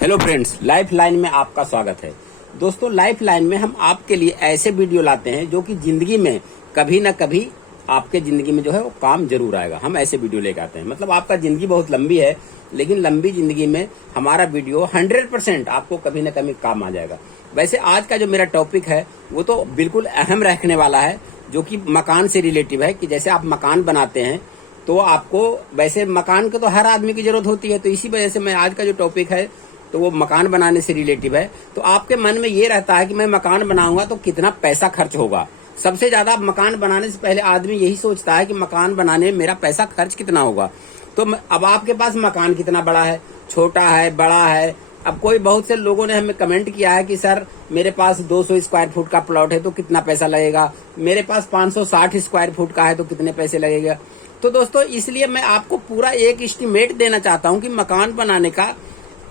Hello friends, life line में आपका स्वागत है। दोस्तों, लाइफ लाइन में हम आपके लिए ऐसे वीडियो लाते हैं जो कि जिंदगी में कभी न कभी आपके जिंदगी में जो है वो काम जरूर आएगा। हम ऐसे वीडियो लेकर आते हैं। मतलब आपका जिंदगी बहुत लंबी है, लेकिन लंबी जिंदगी में हमारा वीडियो 100% आपको कभी न कभी काम आ जाएगा। वैसे आज का जो मेरा टॉपिक है वो तो बिल्कुल अहम रखने वाला है, जो कि मकान से रिलेटिव है। कि जैसे आप मकान बनाते हैं तो आपको वैसे मकान की तो हर आदमी की जरूरत होती है, तो इसी वजह से मैं आज का जो टॉपिक है तो वो मकान बनाने से रिलेटिव है। तो आपके मन में ये रहता है कि मैं मकान बनाऊंगा तो कितना पैसा खर्च होगा। सबसे ज्यादा मकान बनाने से पहले आदमी यही सोचता है कि मकान बनाने में मेरा पैसा खर्च कितना होगा। तो अब आपके पास मकान कितना बड़ा है, छोटा है, बड़ा है। अब कोई बहुत से लोगों ने हमें कमेंट किया है कि सर मेरे पास 200 स्क्वायर फुट का प्लॉट है तो कितना पैसा लगेगा, मेरे पास 560 स्क्वायर फुट का है तो कितने पैसे लगेगा। तो दोस्तों, इसलिए मैं आपको पूरा एक एस्टीमेट देना चाहता हूं कि मकान बनाने का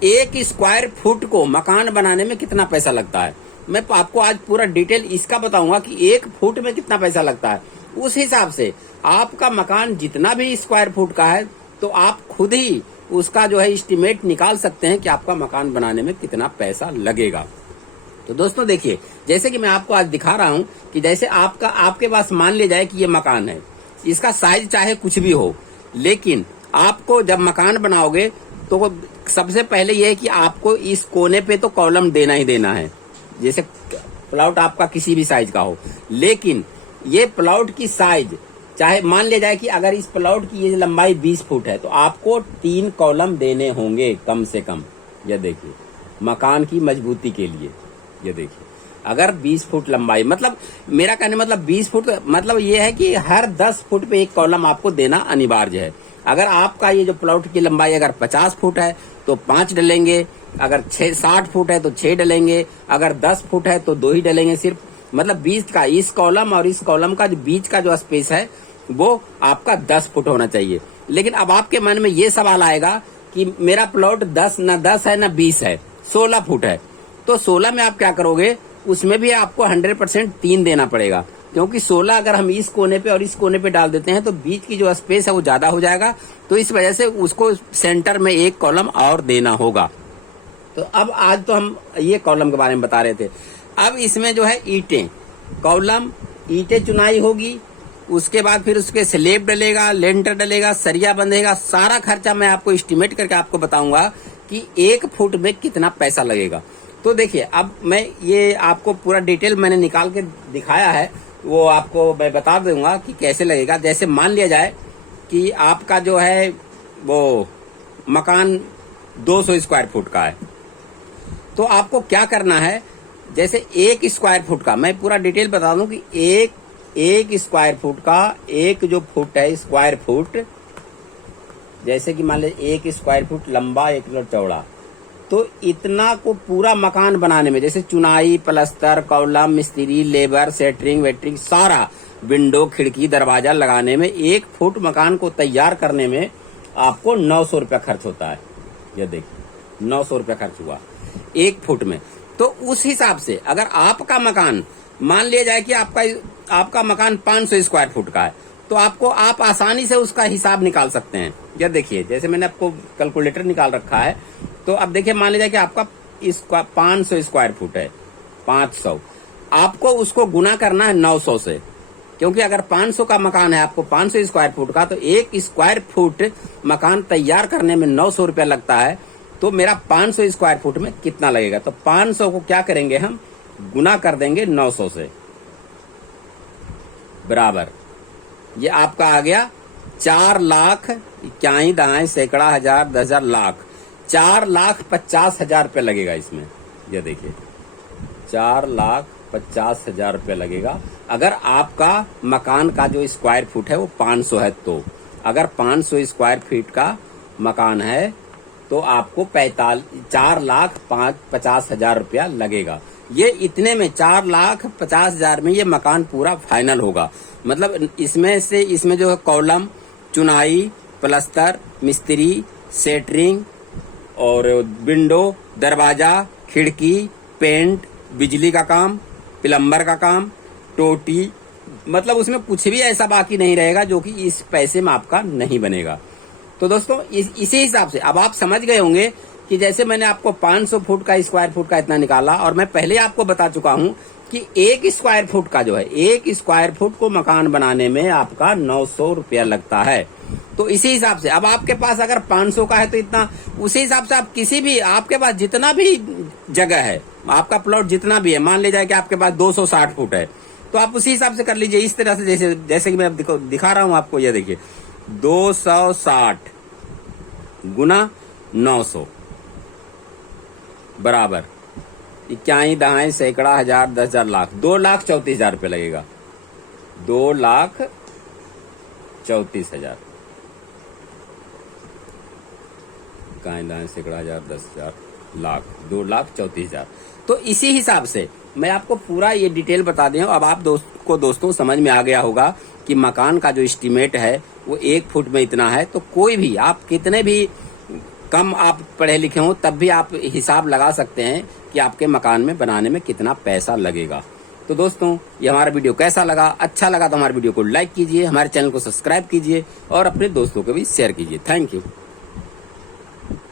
1 स्क्वायर फुट को मकान बनाने में कितना पैसा लगता है। मैं आपको आज पूरा डिटेल इसका बताऊंगा कि 1 फुट में कितना पैसा लगता है। उस हिसाब से आपका मकान जितना भी स्क्वायर फुट का है तो आप खुद ही उसका जो है एस्टीमेट निकाल सकते हैं कि आपका मकान बनाने में कितना पैसा लगेगा। तो दोस्तों देखिए, जैसे कि मैं आपको आज दिखा रहा हूं कि जैसे आपके पास मान लिया जाए कि ये मकान है, इसका साइज चाहे कुछ भी हो, लेकिन आपको जब मकान बनाओगे तो सबसे पहले ये है कि आपको इस कोने पे तो कॉलम देना ही देना है। जैसे प्लॉट आपका किसी भी साइज का हो, लेकिन ये प्लॉट की साइज चाहे मान लिया जाए कि अगर इस प्लॉट की ये लंबाई 20 फुट है तो आपको 3 कॉलम देने होंगे कम से कम। ये देखिए, मकान की मजबूती के लिए। ये देखिए, अगर 20 फुट लंबाई, मतलब मेरा कहने मतलब 20 फुट मतलब ये है कि हर 10 फुट पे 1 कॉलम आपको देना अनिवार्य है। अगर आपका ये जो प्लॉट की लंबाई अगर 50 फुट है तो 5 डलेंगे, अगर 60 फुट है तो 6 डलेंगे, अगर 10 फुट है तो 2 ही डलेंगे सिर्फ। मतलब 20 का इस कॉलम और इस कॉलम का जो बीच का जो स्पेस है वो आपका 10 फुट होना चाहिए। लेकिन अब आपके मन में ये सवाल आएगा कि मेरा प्लॉट 10 है न 20 है, 16 फुट है। तो 16 में आप क्या करोगे, उसमें भी आपको 100% 3 देना पड़ेगा, क्योंकि 16 अगर हम इस कोने पे और इस कोने पे डाल देते हैं तो बीच की जो स्पेस है वो ज्यादा हो जाएगा। तो इस वजह से उसको सेंटर में 1 कॉलम और देना होगा। तो अब आज तो हम ये कॉलम के बारे में बता रहे थे। अब इसमें जो है ईंटें, कॉलम ईंटें चुनाई होगी, उसके बाद फिर उसके स्लेब डलेगा, लेंटर डलेगा, सरिया बंधेगा। सारा खर्चा मैं आपको एस्टिमेट करके आपको बताऊंगा कि 1 फुट में कितना पैसा लगेगा। तो देखिए, अब मैं ये आपको पूरा डिटेल मैंने निकाल के दिखाया है, वो आपको मैं बता दूंगा कि कैसे लगेगा। जैसे मान लिया जाए कि आपका जो है वो मकान 200 स्क्वायर फुट का है, तो आपको क्या करना है। जैसे 1 स्क्वायर फुट का मैं पूरा डिटेल बता दूं कि एक स्क्वायर फुट का एक जो फुट है स्क्वायर फुट, जैसे कि मान लीजिए 1 स्क्वायर फुट लंबा 1 मीटर चौड़ा, तो इतना को पूरा मकान बनाने में जैसे चुनाई, प्लस्तर, कॉलम, मिस्त्री, लेबर, सेटरिंग वेटरिंग, सारा विंडो, खिड़की, दरवाजा लगाने में 1 फुट मकान को तैयार करने में आपको 900 रुपया खर्च होता है। ये देखिए, 900 रुपया खर्च हुआ 1 फुट में। तो उस हिसाब से अगर आपका मकान मान लिया जाए कि आपका मकान 500 स्क्वायर फुट का है, तो आप आसानी से उसका हिसाब निकाल सकते हैं। ये देखिए, जैसे मैंने आपको कैलकुलेटर निकाल रखा है, तो अब देखिए मान लीजिए कि आपका 500 स्क्वायर फुट है, 500 आपको उसको गुना करना है 900 से, क्योंकि अगर 500 का मकान है आपको 500 स्क्वायर फुट का, तो 1 स्क्वायर फुट मकान तैयार करने में 900 रुपया लगता है। तो मेरा 500 स्क्वायर फुट में कितना लगेगा, तो 500 को क्या करेंगे हम, गुना कर देंगे 900 से, बराबर ये आपका आ गया 4 लाख 81 दाएं सैकड़ा हजार 10,000 लाख 4,50,000 रुपये लगेगा इसमें। ये देखिए, 4,50,000 रुपये लगेगा अगर आपका मकान का जो स्क्वायर फुट है वो 500 है। तो अगर 500 स्क्वायर फीट का मकान है तो आपको 4,50,000 रुपया लगेगा। ये इतने में 4,50,000 में ये मकान पूरा फाइनल होगा। मतलब इसमें जो है कॉलम, चुनाई, प्लस्तर, मिस्त्री, सेटरिंग और विंडो, दरवाजा, खिड़की, पेंट, बिजली का काम, प्लम्बर का काम, टोटी, मतलब उसमें कुछ भी ऐसा बाकी नहीं रहेगा जो कि इस पैसे में आपका नहीं बनेगा। तो दोस्तों इसी हिसाब से अब आप समझ गए होंगे कि जैसे मैंने आपको 500 फुट का स्क्वायर फुट का इतना निकाला, और मैं पहले आपको बता चुका हूं कि 1 स्क्वायर फुट का जो है, 1 स्क्वायर फुट को मकान बनाने में आपका 900 रुपया लगता है। तो इसी हिसाब से अब आपके पास अगर 500 का है तो इतना, उसी हिसाब से आप किसी भी, आपके पास जितना भी जगह है, आपका प्लॉट जितना भी है, मान लीजिए कि आपके पास 260 फुट है, तो आप उसी हिसाब से कर लीजिए। इस तरह से जैसे कि मैं दिखा रहा हूं आपको, ये देखिए 260 गुना 900 बराबर 81 दहाई सैकड़ा हजार 10,000 लाख, 2,34,000 रुपये लगेगा। 2,34,000 इकाई दहाई सैकड़ा हजार 10,000 लाख, 2,34,000। तो इसी हिसाब से मैं आपको पूरा ये डिटेल बता दिया हूं। अब आप दोस्तों समझ में आ गया होगा कि मकान का जो एस्टीमेट है वो 1 फुट में इतना है। तो कोई भी, आप कितने भी कम आप पढ़े लिखे हो, तब भी आप हिसाब लगा सकते हैं कि आपके मकान में बनाने में कितना पैसा लगेगा। तो दोस्तों, ये हमारा वीडियो कैसा लगा? अच्छा लगा तो हमारे वीडियो को लाइक कीजिए, हमारे चैनल को सब्सक्राइब कीजिए और अपने दोस्तों को भी शेयर कीजिए। Thank you.